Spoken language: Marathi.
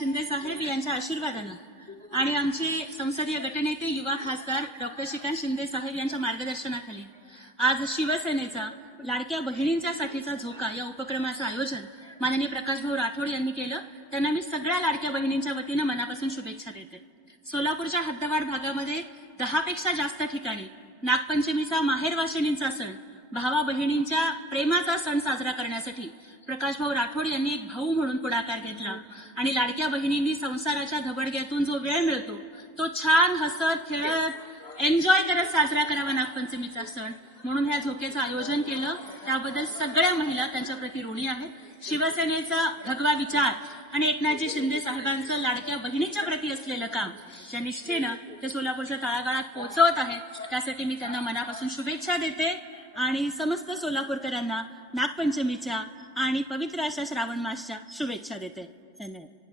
शिंदे साहेब यांच्या आशीर्वादानं आणि आमचे संसदीय गटनेते युवा खासदार डॉक्टर श्रीकांत शिंदे साहेब यांच्या मार्गदर्शनाखाली आज शिवसेनेचा लाडक्या बहिणींच्यासाठीचा झोका या उपक्रमाचं आयोजन माननीय प्रकाशभाऊ राठोड यांनी केलं. त्यांना मी सगळ्या लाडक्या बहिणींच्या वतीनं मनापासून शुभेच्छा देते. सोलापूरच्या हद्दवाढ भागामध्ये 10 पेक्षा जास्त ठिकाणी नागपंचमीचा माहेरवाशिणींचा सण, भावा बहिणींच्या प्रेमाचा सण साजरा करण्यासाठी प्रकाशभाऊ राठोड यांनी एक भाऊ म्हणून पुढाकार घेतला आणि लाडक्या बहिणींनी संसाराच्या धबडग्यातून जो वेळ मिळतो तो छान हसत खेळत एन्जॉय करत साजरा करावा नागपंचमीचा सण म्हणून ह्या झोक्याचं आयोजन केलं. त्याबद्दल सगळ्या महिला त्यांच्या प्रति ऋणी आहेत. शिवसेनेचा भगवा विचार आणि एकनाथजी शिंदे साहेबांचं लाडक्या बहिणीच्या प्रति असलेलं काम ज्या निष्ठेनं ते सोलापूरच्या तळागाळात पोहोचवत आहेत त्यासाठी मी त्यांना मनापासून शुभेच्छा देते आणि समस्त सोलापूरकरांना नागपंचमीच्या आणि पवित्र अशा श्रावण मासच्या शुभेच्छा देते. धन्यवाद.